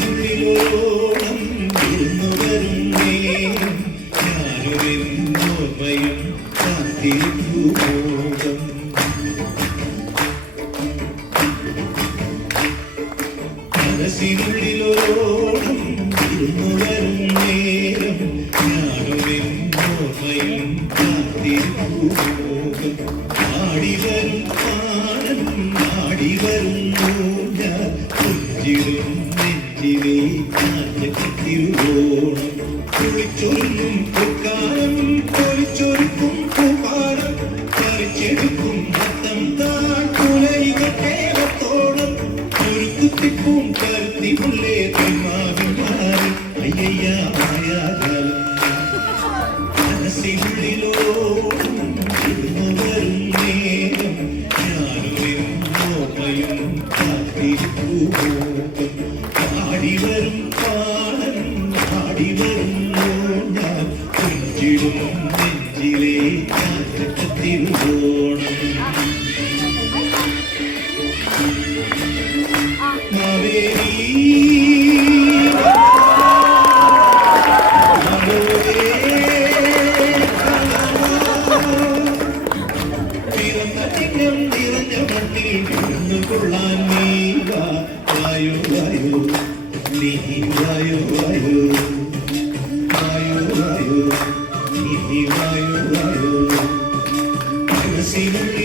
മനസ്സിനുള്ളിലോളം ഇരുന്നുവരും നേരം ഞാനൊരെന്നോർമ്മയും കാത്തിരിപ്പുബോധം മനസ്സിനുള്ളിലോളം ഇരുന്നുവരും നേരം ഞാനൊരെന്നോർമ്മയും കാത്തിരിപ്പുബോധം ആടിവരും പാടം ആടിവരുന്നു ഞാൻ പുഞ്ചിടും ോണം കുളിച്ചൊരുങ്ങും പൂക്കാലം പൊലിച്ചൊരുക്കും പൂപ്പാടം പറിച്ചെടുക്കും മത്തം താഴ്ത്തുലയികട്ടേലത്തോളം ഒരു കുത്തിപ്പൂം കരുത്തി മുള്ളേ തെന്മാവിൻ മാറി അയ്യായാകാലം മനസ്സിനുള്ളിലോടും വരും നേരം ഞാനും ഓർമ്മയും കാത്തിരിപ്പൂബോധം ആടിവരും പാടം ആടിവരുന്നു ഞാൻ കുഞ്ചിടും നെഞ്ചിലെ കാറ്റത്തിരുവോണം മാവേലി പിറന്ന ചിഹ്നം നിറഞ്ഞ മണ്ണിൽ കൊള്ളാൻ നീ വായോ വായോ നീ വായോ വായോ വായോ വായോ നീ വായോ വായോ മനസ്സിനുള്ള